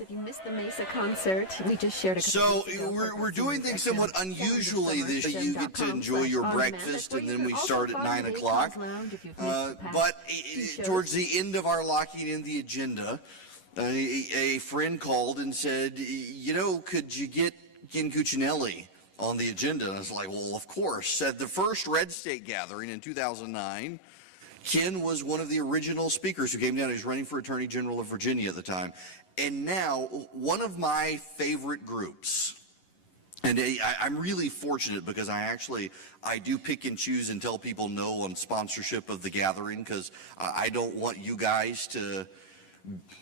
If you missed the Mesa concert, we just shared a couple So we're doing things somewhat unusually this year. You get to enjoy your breakfast, and then we start at 9 o'clock. But towards the end of our locking in the agenda, a friend called and said, you know, could you get Ken Cuccinelli on the agenda? And I was like, well, of course. At the first RedState gathering in 2009, Ken was one of the original speakers who came down. He was running for Attorney General of Virginia at the time. And now, one of my favorite groups, and I'm really fortunate because I do pick and choose and tell people no on sponsorship of the gathering, because I don't want you guys to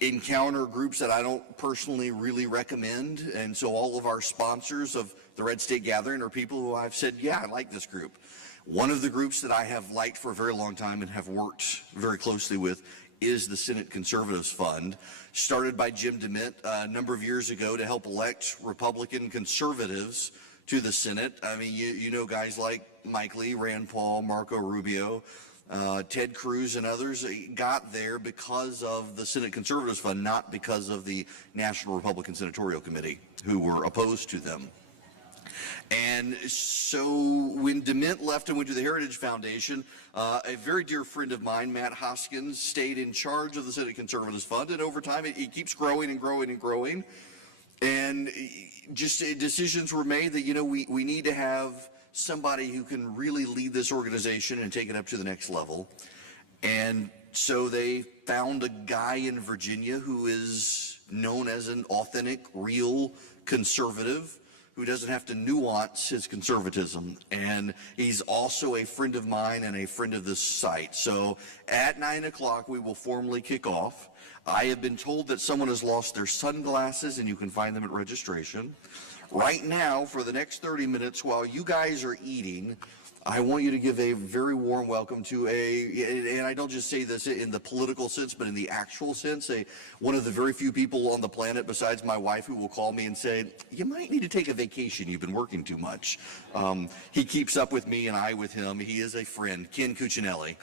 encounter groups that I don't personally really recommend. And so all of our sponsors of the RedState gathering are people who I've said, yeah, I like this group. One of the groups that I have liked for a very long time and have worked very closely with is the Senate Conservatives Fund, started by Jim DeMint a number of years ago to help elect Republican conservatives to the Senate. I mean, you know guys like Mike Lee, Rand Paul, Marco Rubio, Ted Cruz, and others got there because of the Senate Conservatives Fund, not because of the National Republican Senatorial Committee, who were opposed to them. And so when DeMint left and went to the Heritage Foundation, a very dear friend of mine, Matt Hoskins, stayed in charge of the Senate Conservatives Fund, and over time it keeps growing and growing and growing. And just decisions were made that, you know, we need to have somebody who can really lead this organization and take it up to the next level. And so they found a guy in Virginia who is known as an authentic, real conservative, who doesn't have to nuance his conservatism. And he's also a friend of mine and a friend of this site. So at 9 o'clock, we will formally kick off. I have been told that someone has lost their sunglasses, and you can find them at registration. Right now, for the next 30 minutes, while you guys are eating, I want you to give a very warm welcome to and I don't just say this in the political sense, but in the actual sense, one of the very few people on the planet besides my wife who will call me and say, you might need to take a vacation, you've been working too much. He keeps up with me and I with him. He is a friend, Ken Cuccinelli.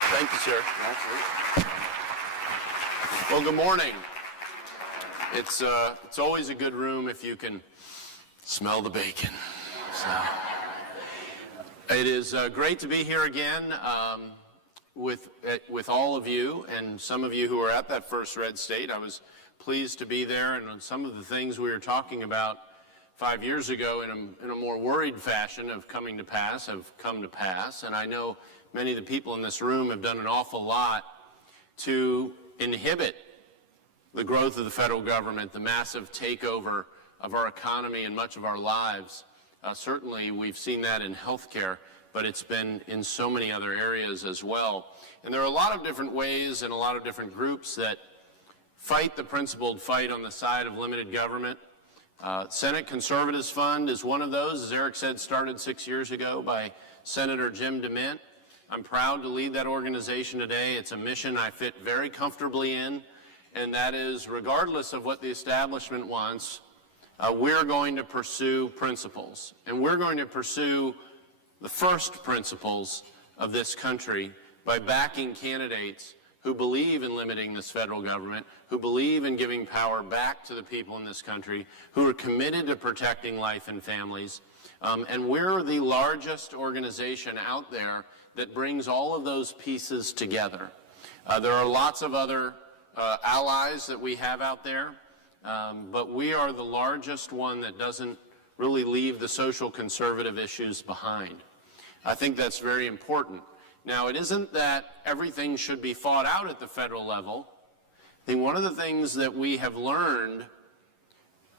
Thank you, sir. Absolutely. Well, good morning. It's always a good room if you can smell the bacon. So, it is great to be here again with all of you, and some of you who were at that first RedState. I was pleased to be there, and some of the things we were talking about 5 years ago in a more worried fashion have come to pass. And I know many of the people in this room have done an awful lot to inhibit the growth of the federal government, the massive takeover of our economy and much of our lives. Certainly, we've seen that in healthcare, but it's been in so many other areas as well. And there are a lot of different ways and a lot of different groups that fight the principled fight on the side of limited government. Senate Conservatives Fund is one of those, as Eric said, started 6 years ago by Senator Jim DeMint. I'm proud to lead that organization today. It's a mission I fit very comfortably in. And that is, regardless of what the establishment wants, we're going to pursue principles. And we're going to pursue the first principles of this country by backing candidates who believe in limiting this federal government, who believe in giving power back to the people in this country, who are committed to protecting life and families. And we're the largest organization out there that brings all of those pieces together. There are lots of other allies that we have out there, but we are the largest one that doesn't really leave the social conservative issues behind. I think that's very important. Now, it isn't that everything should be fought out at the federal level. I think one of the things that we have learned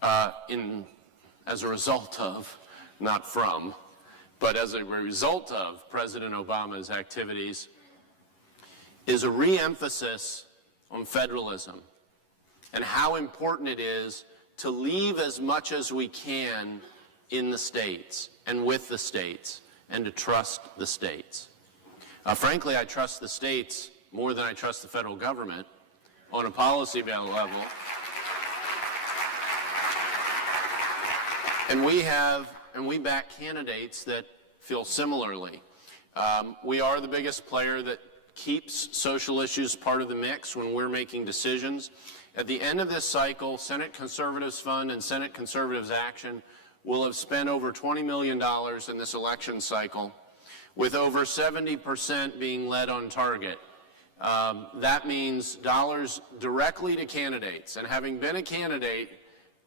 as a result of, not from, but as a result of President Obama's activities is a re-emphasis on federalism and how important it is to leave as much as we can in the states and with the states and to trust the states. Frankly, I trust the states more than I trust the federal government on a policy level. And we back candidates that feel similarly. We are the biggest player that keeps social issues part of the mix when we're making decisions. At the end of this cycle, Senate Conservatives Fund and Senate Conservatives Action will have spent over $20 million in this election cycle, with over 70% being led on target. That means dollars directly to candidates. And having been a candidate,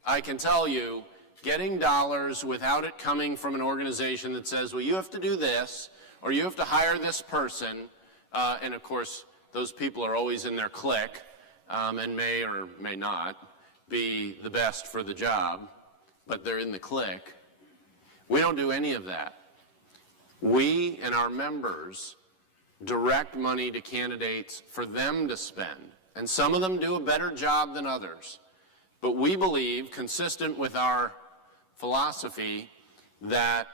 I can tell you, getting dollars without it coming from an organization that says, well, you have to do this, or you have to hire this person, and of course, those people are always in their clique, and may or may not be the best for the job, but they're in the clique. We don't do any of that. We and our members direct money to candidates for them to spend, and some of them do a better job than others. But we believe, consistent with our philosophy, that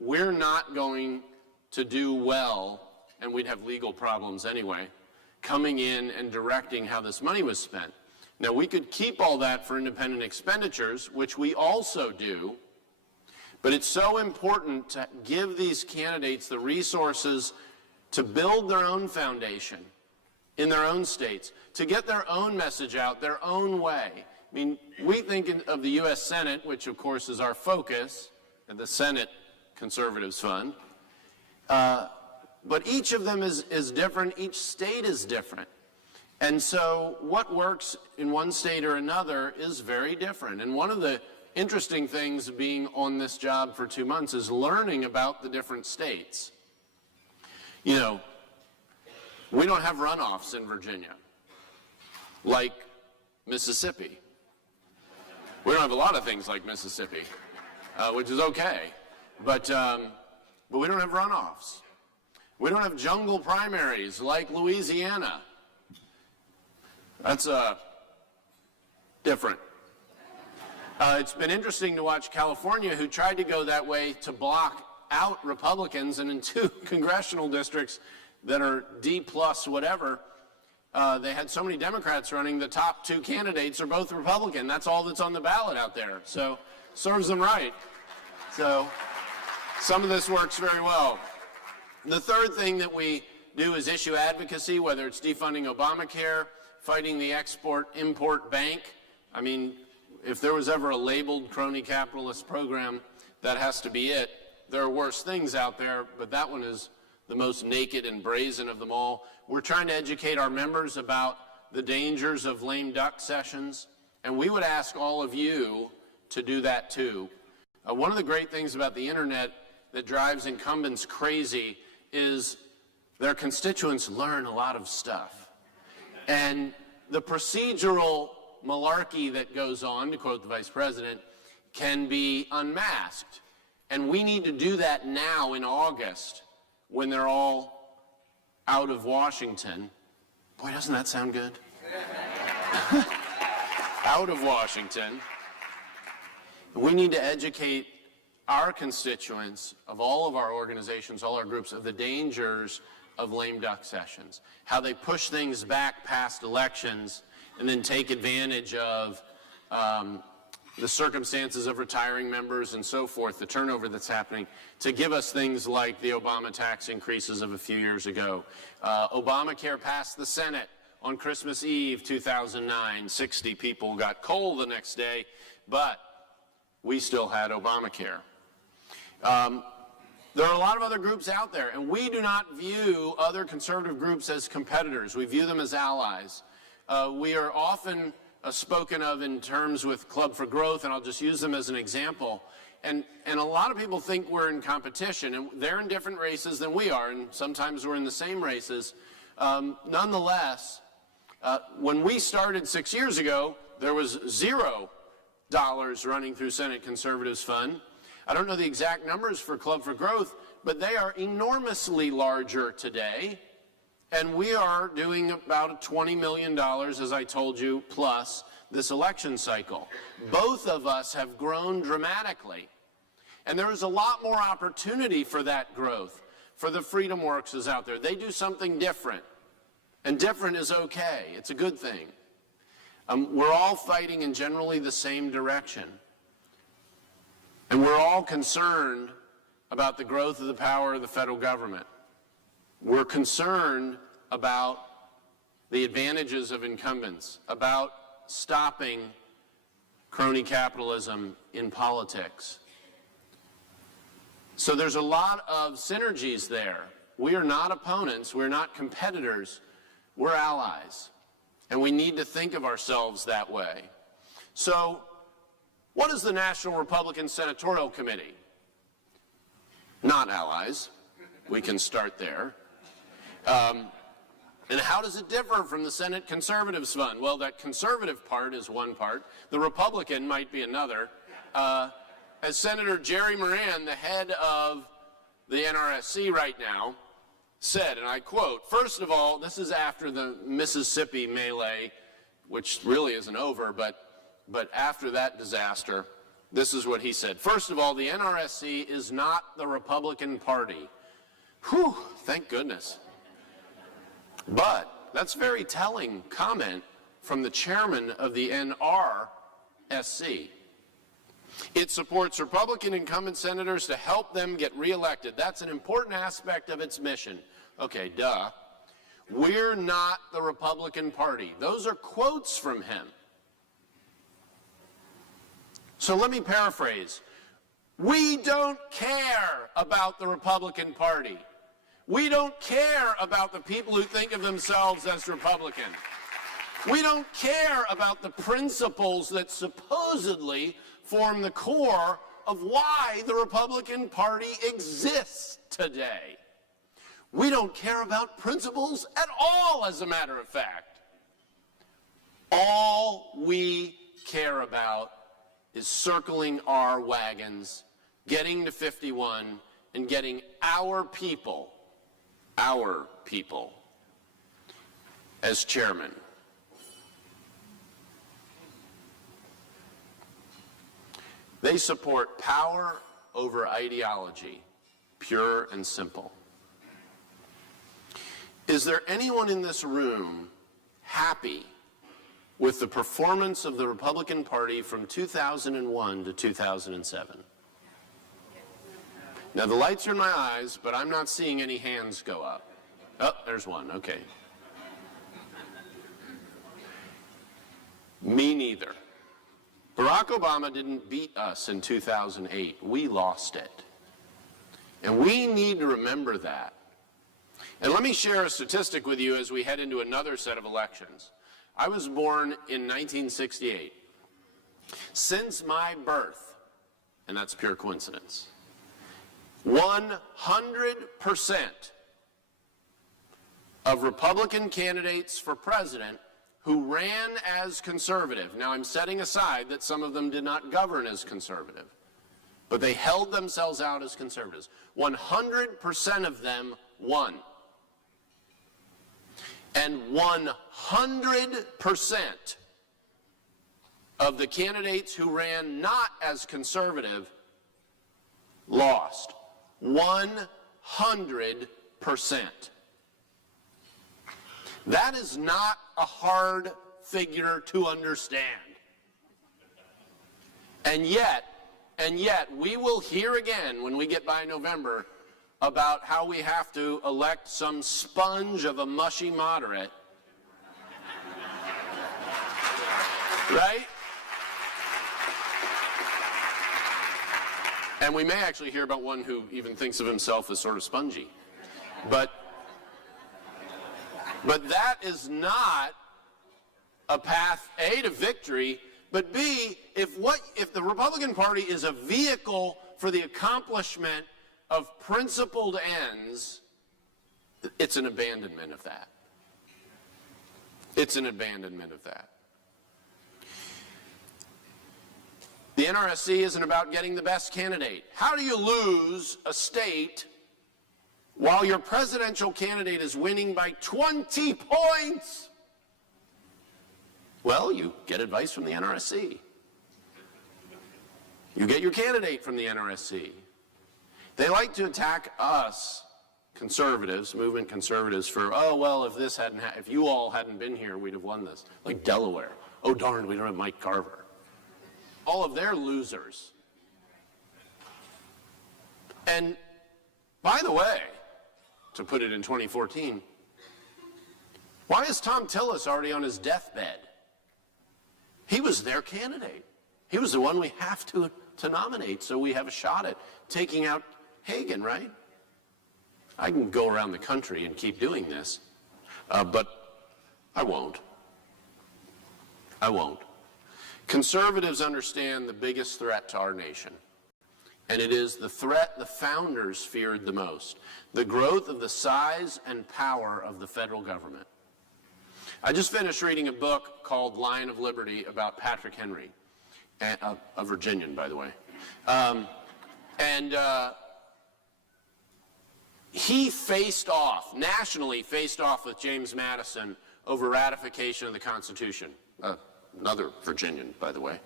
we're not going to do well, and we'd have legal problems anyway, coming in and directing how this money was spent. Now, we could keep all that for independent expenditures, which we also do, but it's so important to give these candidates the resources to build their own foundation in their own states, to get their own message out their own way. I mean, we think of the U.S. Senate, which of course is our focus, and the Senate Conservatives Fund, but each of them is different, each state is different. And so what works in one state or another is very different. And one of the interesting things being on this job for 2 months is learning about the different states. You know, we don't have runoffs in Virginia, like Mississippi. We don't have a lot of things like Mississippi, which is okay, but we don't have runoffs. We don't have jungle primaries like Louisiana. That's different. It's been interesting to watch California, who tried to go that way to block out Republicans, and in 2 congressional districts that are D plus whatever, they had so many Democrats running, the top 2 candidates are both Republican. That's all that's on the ballot out there. So serves them right. So some of this works very well. The third thing that we do is issue advocacy, whether it's defunding Obamacare, fighting the export-import bank. I mean, if there was ever a labeled crony capitalist program, that has to be it. There are worse things out there, but that one is the most naked and brazen of them all. We're trying to educate our members about the dangers of lame duck sessions, and we would ask all of you to do that too. One of the great things about the internet that drives incumbents crazy is their constituents learn a lot of stuff. And the procedural malarkey that goes on, to quote the Vice President, can be unmasked. And we need to do that now in August when they're all out of Washington. Boy, doesn't that sound good? Out of Washington. We need to educate our constituents of all of our organizations, all our groups, of the dangers of lame duck sessions, how they push things back past elections and then take advantage of the circumstances of retiring members and so forth, the turnover that's happening, to give us things like the Obama tax increases of a few years ago. Obamacare passed the Senate on Christmas Eve 2009. 60 people got coal the next day, but we still had Obamacare. There are a lot of other groups out there, and we do not view other conservative groups as competitors. We view them as allies. We are often spoken of in terms with Club for Growth, and I'll just use them as an example. And a lot of people think we're in competition, and they're in different races than we are, and sometimes we're in the same races. Nonetheless, when we started 6 years ago, there was $0 running through Senate Conservatives Fund. I don't know the exact numbers for Club for Growth, but they are enormously larger today. And we are doing about $20 million, as I told you, plus this election cycle. Both of us have grown dramatically. And there is a lot more opportunity for that growth, for the Freedom Works out there. They do something different. And different is okay. It's a good thing. We're all fighting in generally the same direction. And we're all concerned about the growth of the power of the federal government. We're concerned about the advantages of incumbents, about stopping crony capitalism in politics. So there's a lot of synergies there. We are not opponents, we're not competitors, we're allies. And we need to think of ourselves that way. So, what is the National Republican Senatorial Committee? Not allies. We can start there. And how does it differ from the Senate Conservatives Fund? Well, that conservative part is one part. The Republican might be another. As Senator Jerry Moran, the head of the NRSC right now, said, and I quote, first of all, this is after the Mississippi melee, which really isn't over, but after that disaster, this is what he said. First of all, the NRSC is not the Republican Party. Whew, thank goodness. But that's a very telling comment from the chairman of the NRSC. It supports Republican incumbent senators to help them get reelected. That's an important aspect of its mission. Okay, duh. We're not the Republican Party. Those are quotes from him. So let me paraphrase. We don't care about the Republican Party. We don't care about the people who think of themselves as Republican. We don't care about the principles that supposedly form the core of why the Republican Party exists today. We don't care about principles at all, as a matter of fact. All we care about is circling our wagons, getting to 51, and getting our people as chairman. They support power over ideology, pure and simple. Is there anyone in this room happy with the performance of the Republican Party from 2001 to 2007? Now, the lights are in my eyes, but I'm not seeing any hands go up. Oh, there's one, okay. Me neither. Barack Obama didn't beat us in 2008. We lost it. And we need to remember that. And let me share a statistic with you as we head into another set of elections. I was born in 1968. Since my birth, and that's pure coincidence, 100% of Republican candidates for president who ran as conservative, now I'm setting aside that some of them did not govern as conservative, but they held themselves out as conservatives, 100% of them won. And 100% of the candidates who ran not as conservative lost. 100%. That is not a hard figure to understand. And yet, we will hear again when we get by November about how we have to elect some sponge of a mushy moderate. Right? And we may actually hear about one who even thinks of himself as sort of spongy. But that is not a path, A, to victory, but B, if the Republican Party is a vehicle for the accomplishment of principled ends, it's an abandonment of that. It's an abandonment of that. The NRSC isn't about getting the best candidate. How do you lose a state while your presidential candidate is winning by 20 points? Well, you get advice from the NRSC. You get your candidate from the NRSC. They like to attack us, conservatives, movement conservatives, for, oh, well, if you all hadn't been here, we'd have won this. Like Delaware. Oh, darn, we don't have Mike Carver. All of their losers. And by the way, to put it in 2014, Why is Tom Tillis already on his deathbed? He was their candidate. He was the one we have to nominate, so we have a shot at taking out Hagan, right? I can go around the country and keep doing this, but I won't. I won't. Conservatives understand the biggest threat to our nation, and it is the threat the founders feared the most, the growth of the size and power of the federal government. I just finished reading a book called Lion of Liberty about Patrick Henry, a Virginian, by the way. He nationally faced off with James Madison over ratification of the Constitution. Another Virginian, by the way.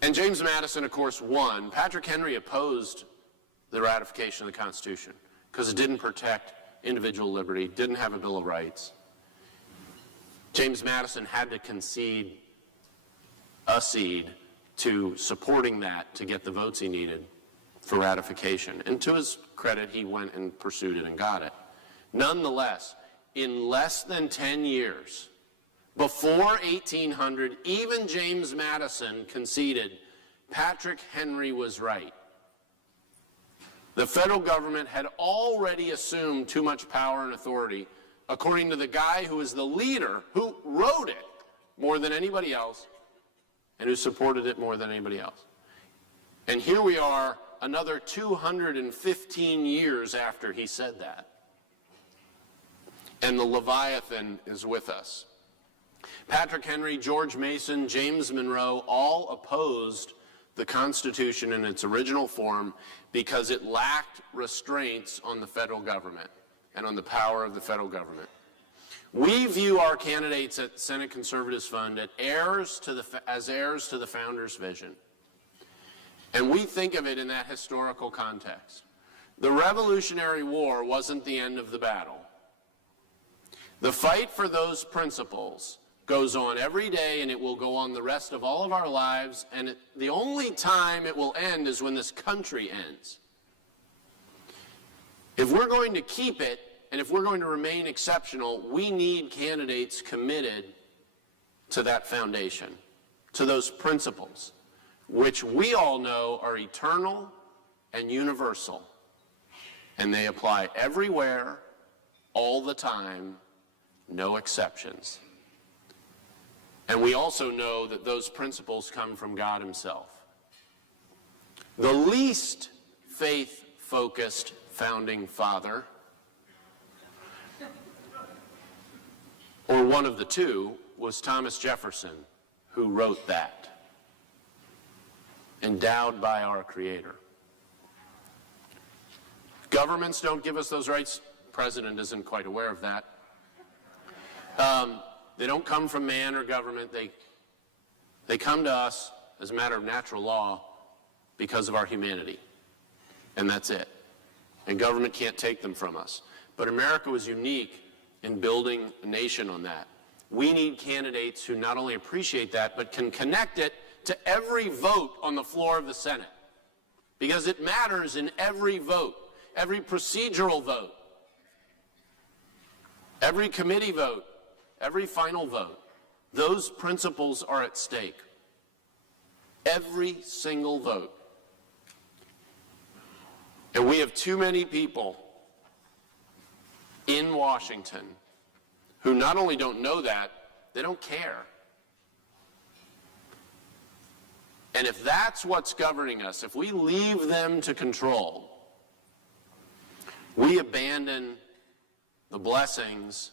And James Madison, of course, won. Patrick Henry opposed the ratification of the Constitution because it didn't protect individual liberty, didn't have a Bill of Rights. James Madison had to concede a seed to supporting that to get the votes he needed for ratification. And to his credit, he went and pursued it and got it. Nonetheless, in less than 10 years, before 1800, even James Madison conceded Patrick Henry was right. The federal government had already assumed too much power and authority, according to the guy who was the leader, who wrote it more than anybody else, and who supported it more than anybody else. And here we are, another 215 years after he said that. And the Leviathan is with us. Patrick Henry, George Mason, James Monroe all opposed the Constitution in its original form because it lacked restraints on the federal government and on the power of the federal government. We view our candidates at Senate Conservatives Fund as heirs to the founders' vision. And we think of it in that historical context. The Revolutionary War wasn't the end of the battle. The fight for those principles goes on every day, and it will go on the rest of all of our lives, and the only time it will end is when this country ends. If we're going to keep it, and if we're going to remain exceptional, we need candidates committed to that foundation, to those principles, which we all know are eternal and universal, and they apply everywhere, all the time, no exceptions. And we also know that those principles come from God himself. The least faith-focused founding father, or one of the two, was Thomas Jefferson, who wrote that, endowed by our Creator. Governments don't give us those rights. The president isn't quite aware of that. They don't come from man or government. They come to us as a matter of natural law because of our humanity. And that's it. And government can't take them from us. But America was unique in building a nation on that. We need candidates who not only appreciate that, but can connect it to every vote on the floor of the Senate. Because it matters in every vote, every procedural vote, every committee vote, every final vote. Those principles are at stake. Every single vote. And we have too many people in Washington who not only don't know that, they don't care. And if that's what's governing us, if we leave them to control, we abandon the blessings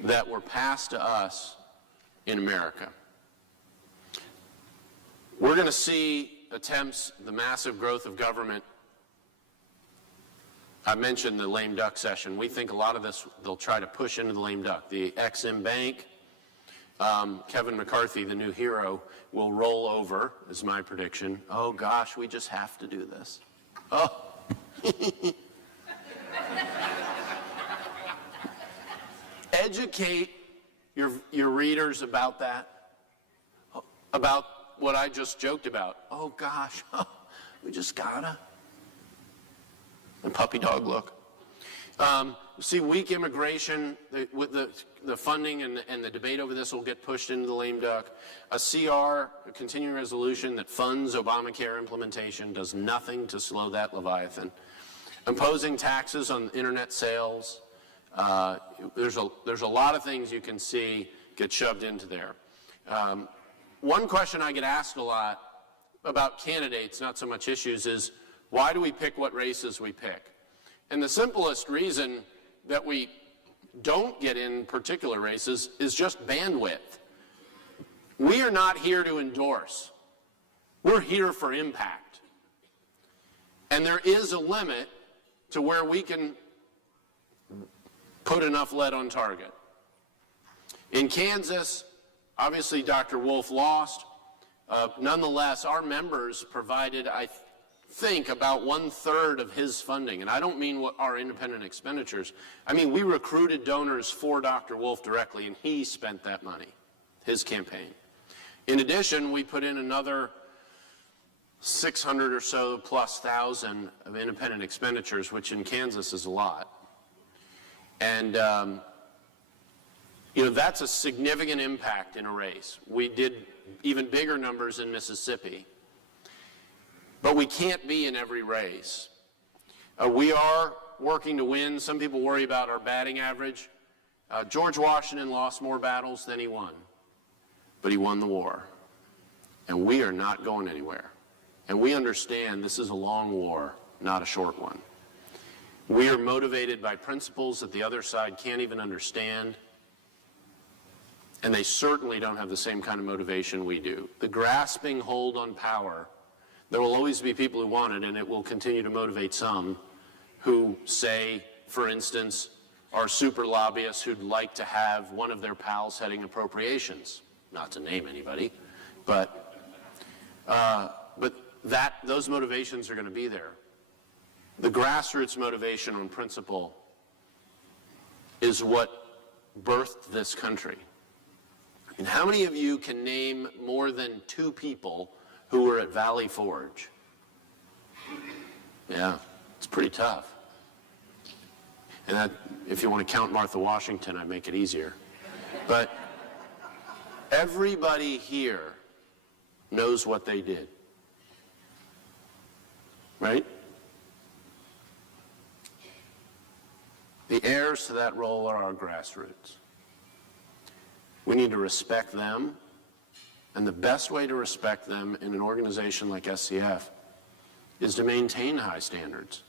that were passed to us in America. We're going to see attempts, the massive growth of government. I mentioned the lame duck session. We think a lot of this they'll try to push into the lame duck. The Ex-Im Bank, Kevin McCarthy, the new hero, will roll over, is my prediction. Oh gosh, we just have to do this. Oh. Educate your readers about that, about what I just joked about. Oh gosh, we just gotta. And puppy dog look. See weak immigration, with the funding and the debate over this will get pushed into the lame duck. A CR, a continuing resolution that funds Obamacare implementation, does nothing to slow that Leviathan. Imposing taxes on internet sales. There's a lot of things you can see get shoved into there. One question I get asked a lot about candidates, not so much issues, is why do we pick what races we pick? And the simplest reason that we don't get in particular races is just bandwidth. We are not here to endorse. We're here for impact. And there is a limit to where we can put enough lead on target. In Kansas, obviously Dr. Wolf lost. Nonetheless, our members provided, I think, about 1/3 of his funding. And I don't mean what our independent expenditures. I mean, we recruited donors for Dr. Wolf directly, and he spent that money, his campaign. In addition, we put in another 600 or so plus thousand of independent expenditures, which in Kansas is a lot. And, that's a significant impact in a race. We did even bigger numbers in Mississippi. But we can't be in every race. We are working to win. Some people worry about our batting average. George Washington lost more battles than he won, but he won the war. And we are not going anywhere. And we understand this is a long war, not a short one. We are motivated by principles that the other side can't even understand. And they certainly don't have the same kind of motivation we do. The grasping hold on power, there will always be people who want it, and it will continue to motivate some who say, for instance, are super lobbyists who'd like to have one of their pals heading appropriations. Not to name anybody, but those motivations are going to be there. The grassroots motivation on principle is what birthed this country. And how many of you can name more than 2 people who were at Valley Forge? Yeah, it's pretty tough. And that, if you want to count Martha Washington, I'd make it easier. But everybody here knows what they did. Right? The heirs to that role are our grassroots. We need to respect them. And the best way to respect them in an organization like SCF is to maintain high standards.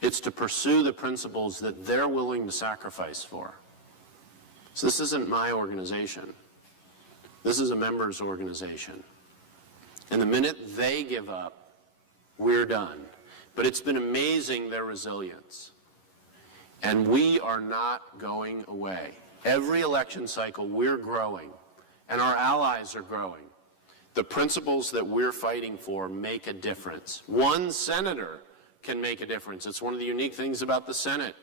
It's to pursue the principles that they're willing to sacrifice for. So this isn't my organization. This is a members' organization. And the minute they give up, we're done. But it's been amazing, their resilience. And we are not going away. Every election cycle, we're growing. And our allies are growing. The principles that we're fighting for make a difference. One senator can make a difference. It's one of the unique things about the Senate.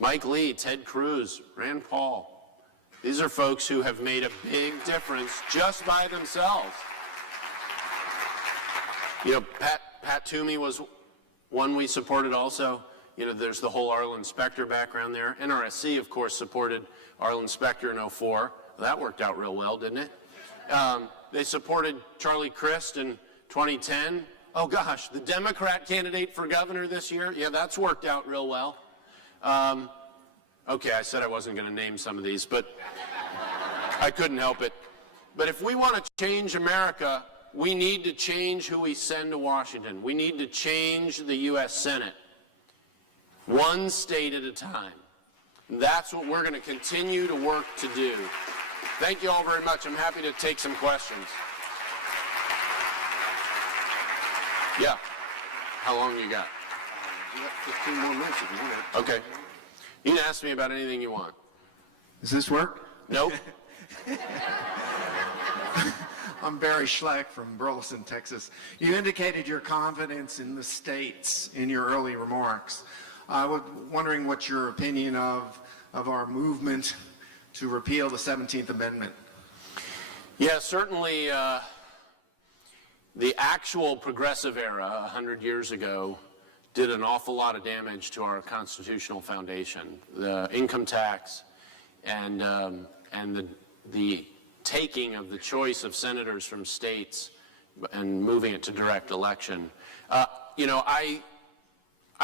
Mike Lee, Ted Cruz, Rand Paul. These are folks who have made a big difference just by themselves. Pat Toomey was one we supported also. There's the whole Arlen Specter background there. NRSC, of course, supported Arlen Specter in 2004. That worked out real well, didn't it? They supported Charlie Crist in 2010. Oh, gosh, the Democrat candidate for governor this year. Yeah, that's worked out real well. Okay, I said I wasn't going to name some of these, but I couldn't help it. But if we want to change America, we need to change who we send to Washington. We need to change the U.S. Senate. One state at a time. That's what we're going to continue to work to do. Thank you all very much. I'm happy to take some questions. Yeah. How long you got? You got 15 more minutes if you want it. Okay. You can ask me about anything you want. Does this work? Nope. I'm Barry Schleck from Burleson, Texas. You indicated your confidence in the states in your early remarks. I was wondering what your opinion of our movement to repeal the 17th Amendment. Yeah, certainly the actual progressive era 100 years ago did an awful lot of damage to our constitutional foundation. The income tax and the taking of the choice of senators from states and moving it to direct election. You know, I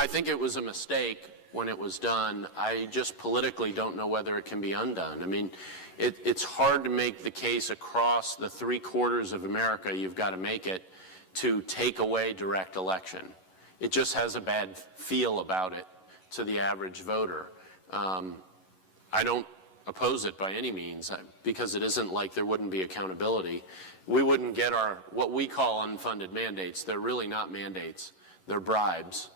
think it was a mistake when it was done. I just politically don't know whether it can be undone. I mean, it's hard to make the case across the 3/4 of America, you've got to make it, to take away direct election. It just has a bad feel about it to the average voter. I don't oppose it by any means, because it isn't like there wouldn't be accountability. We wouldn't get what we call unfunded mandates. They're really not mandates. They're bribes.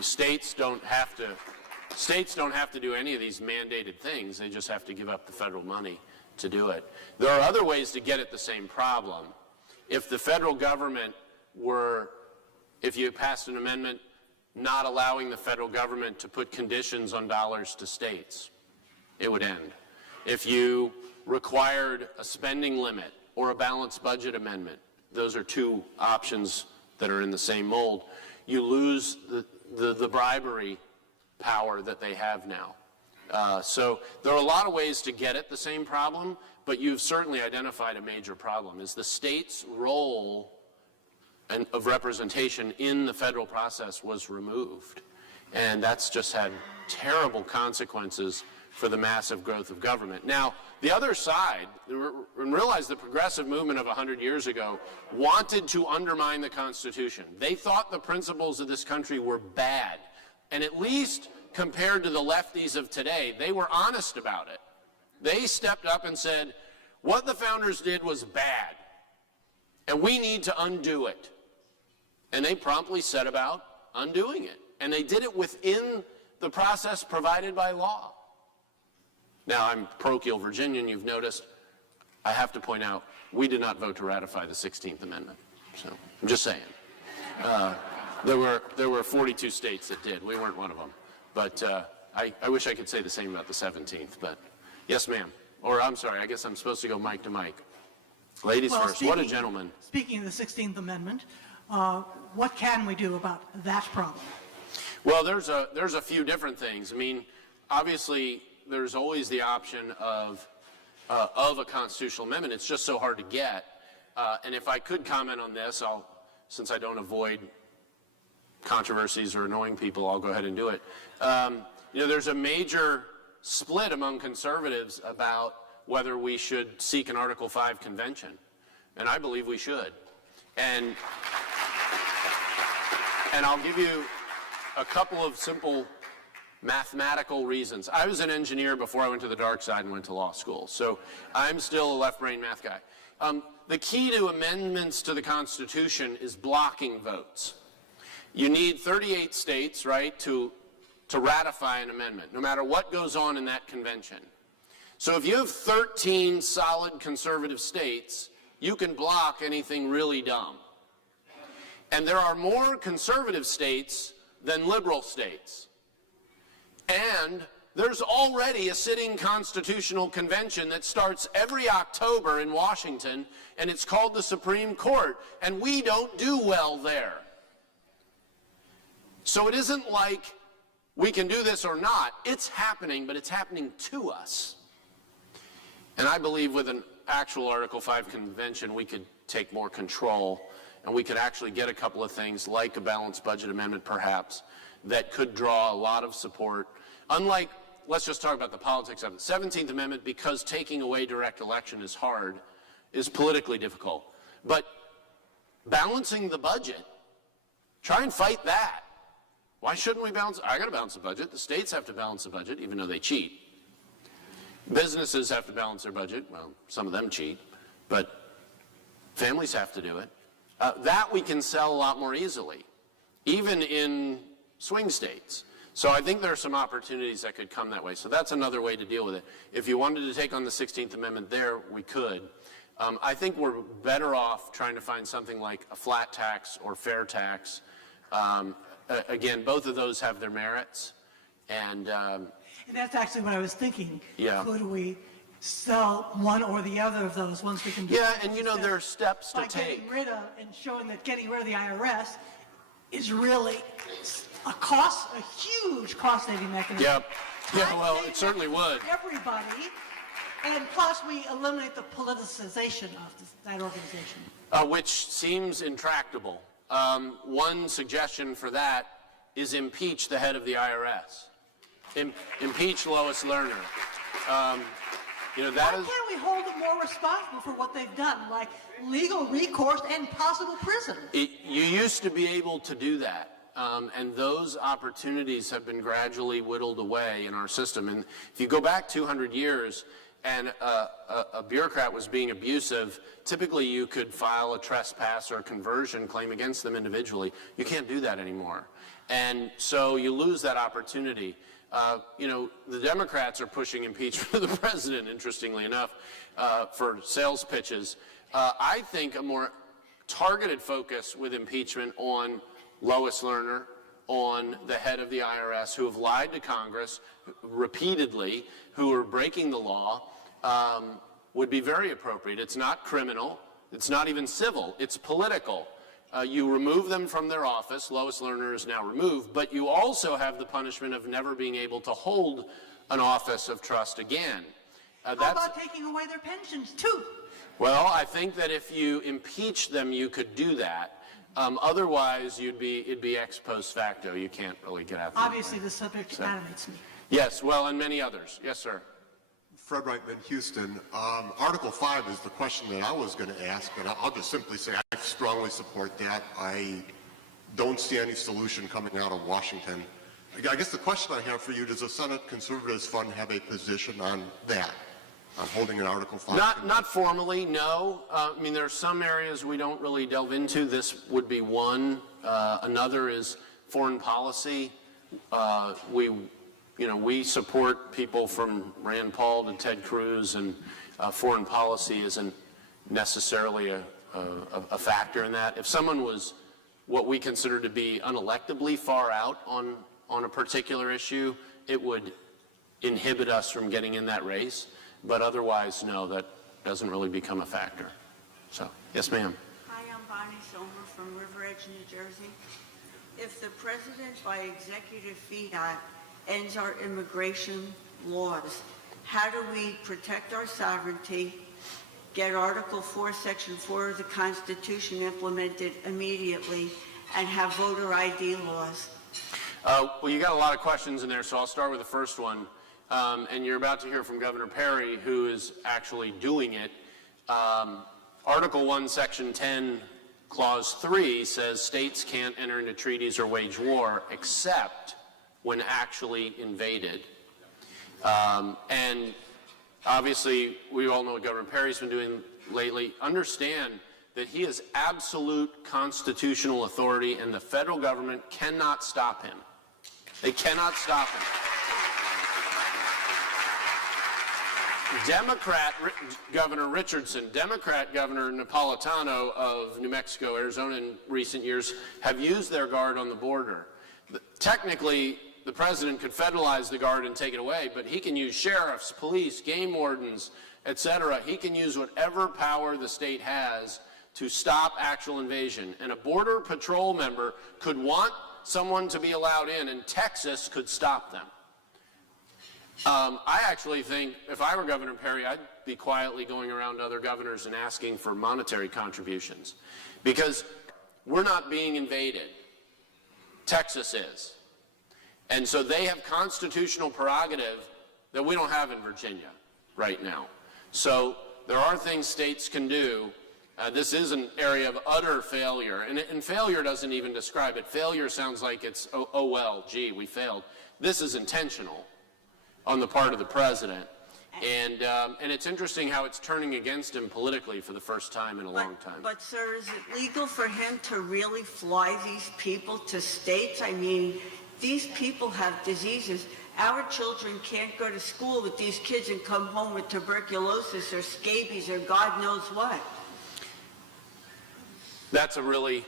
States don't have to do any of these mandated things. They just have to give up the federal money to do it. There are other ways to get at the same problem. If the federal government if you passed an amendment not allowing the federal government to put conditions on dollars to states, it would end. If you required a spending limit or a balanced budget amendment, those are two options that are in the same mold, you lose the bribery power that they have now. So there are a lot of ways to get at the same problem, but you've certainly identified a major problem, is the state's role of representation in the federal process was removed. And that's just had terrible consequences for the massive growth of government. Now, the other side, and realize the progressive movement of 100 years ago wanted to undermine the Constitution. They thought the principles of this country were bad. And at least compared to the lefties of today, they were honest about it. They stepped up and said, what the founders did was bad, and we need to undo it. And they promptly set about undoing it. And they did it within the process provided by law. Now, I'm parochial Virginian, you've noticed. I have to point out, we did not vote to ratify the 16th Amendment. So, I'm just saying. There were 42 states that did. We weren't one of them. But I wish I could say the same about the 17th. But yes, ma'am. Or I'm sorry, I guess I'm supposed to go mic to mic. Ladies first. What a gentleman. Speaking of the 16th Amendment, what can we do about that problem? Well, there's a few different things. I mean, obviously, there's always the option of a constitutional amendment. It's just so hard to get. And if I could comment on this, since I don't avoid controversies or annoying people, I'll go ahead and do it. You know, there's a major split among conservatives about whether we should seek an Article 5 convention. And I believe we should. And I'll give you a couple of simple mathematical reasons. I was an engineer before I went to the dark side and went to law school, so I'm still a left-brain math guy. The key to amendments to the Constitution is blocking votes. You need 38 states, right, to ratify an amendment, no matter what goes on in that convention. So if you have 13 solid conservative states, you can block anything really dumb. And there are more conservative states than liberal states. And there's already a sitting constitutional convention that starts every October in Washington, and it's called the Supreme Court, and we don't do well there. So it isn't like we can do this or not. It's happening, but it's happening to us. And I believe with an actual Article 5 convention, we could take more control, and we could actually get a couple of things like a balanced budget amendment, perhaps, that could draw a lot of support. Unlike, let's just talk about the politics of it. 17th Amendment, because taking away direct election is hard, is politically difficult. But balancing the budget, try and fight that. Why shouldn't we balance? I got to balance the budget. The states have to balance the budget, even though they cheat. Businesses have to balance their budget. Well, some of them cheat, but families have to do it. That we can sell a lot more easily, even in swing states. So I think there are some opportunities that could come that way. So that's another way to deal with it. If you wanted to take on the 16th Amendment there, we could. I think we're better off trying to find something like a flat tax or fair tax. Again, both of those have their merits. And that's actually what I was thinking. Yeah. Could we sell one or the other of those once we can do yeah, and you know, there are steps to by take. getting rid of and showing that getting rid of the IRS is really a huge cost-saving mechanism. Yep. Yeah, Time well, saving it certainly would. for everybody, and plus we eliminate the politicization of that organization. Which seems intractable. One suggestion for that is impeach the head of the IRS. Impeach Lois Lerner. You know, that Why is. can't we hold them more responsible for what they've done, like legal recourse and possible prison? You used to be able to do that. And those opportunities have been gradually whittled away in our system. And if you go back 200 years and a bureaucrat was being abusive, typically you could file a trespass or a conversion claim against them individually. You can't do that anymore. And so you lose that opportunity. You know, the Democrats are pushing impeachment of the president, interestingly enough, for sales pitches. I think a more targeted focus with impeachment on Lois Lerner, on the head of the IRS, who have lied to Congress repeatedly, who are breaking the law, would be very appropriate. It's not criminal. It's not even civil. It's political. You remove them from their office. Lois Lerner is now removed, but you also have the punishment of never being able to hold an office of trust again. How about taking away their pensions, too? Well, I think that if you impeach them, you could do that. Otherwise, it'd be ex post facto. You can't really get at them. Obviously, the subject animates me. Yes, well, and many others. Yes, sir. Fred Reitman, Houston. Article 5 is the question that I was going to ask, but I'll just simply say I strongly support that. I don't see any solution coming out of Washington. I guess the question I have for you, does the Senate Conservatives Fund have a position on that, on holding an Article 5? Not formally, no. I mean, there are some areas we don't really delve into. This would be one. Another is foreign policy. We support people from Rand Paul to Ted Cruz, and foreign policy isn't necessarily a factor in that. If someone was what we consider to be unelectably far out on a particular issue, it would inhibit us from getting in that race. But otherwise, no, that doesn't really become a factor. So, yes, ma'am. Hi, I'm Bonnie Somer from River Edge, New Jersey. If the president, by executive fiat, ends our immigration laws, how do we protect our sovereignty, get Article 4, Section 4 of the Constitution implemented immediately, and have voter ID laws? Well, you got a lot of questions in there, so I'll start with the first one. And you're about to hear from Governor Perry, who is actually doing it. Article 1, Section 10, Clause 3 says states can't enter into treaties or wage war except when actually invaded. And obviously, we all know what Governor Perry's been doing lately. Understand that he has absolute constitutional authority, and the federal government cannot stop him. They cannot stop him. Democrat Governor Richardson, Democrat Governor Napolitano of New Mexico, Arizona in recent years have used their guard on the border. Technically, the president could federalize the guard and take it away, but he can use sheriffs, police, game wardens, etc. He can use whatever power the state has to stop actual invasion. And a border patrol member could want someone to be allowed in, and Texas could stop them. I actually think if I were Governor Perry, I'd be quietly going around to other governors and asking for monetary contributions, because we're not being invaded. Texas is. And so they have constitutional prerogative that we don't have in Virginia right now. So there are things states can do. This is an area of utter failure, and failure doesn't even describe it. Failure sounds like it's, oh well, gee, we failed. This is intentional on the part of the president, and it's interesting how it's turning against him politically for the first time in a long time. But sir, is it legal for him to really fly these people to states? I mean, these people have diseases. Our children can't go to school with these kids and come home with tuberculosis or scabies or God knows what. That's a really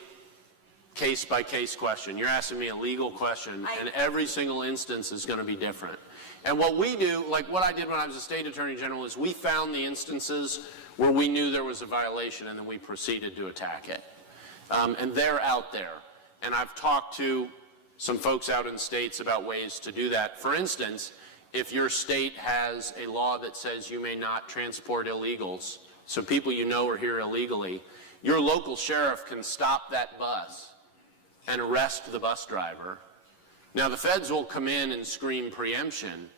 case-by-case question. You're asking me a legal question, and every single instance is going to be different. And what we do, like what I did when I was a state attorney general, is we found the instances where we knew there was a violation, and then we proceeded to attack it. And they're out there. And I've talked to some folks out in states about ways to do that. For instance, if your state has a law that says you may not transport illegals, so people you know are here illegally, your local sheriff can stop that bus and arrest the bus driver. Now, the feds will come in and scream preemption,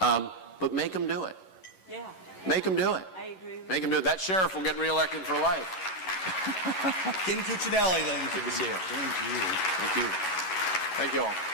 but make them do it. Yeah, Make them do it. I agree with Make them do it. That sheriff will get reelected for life. Ken Cuccinelli, ladies and gentlemen. Thank you. Thank you all.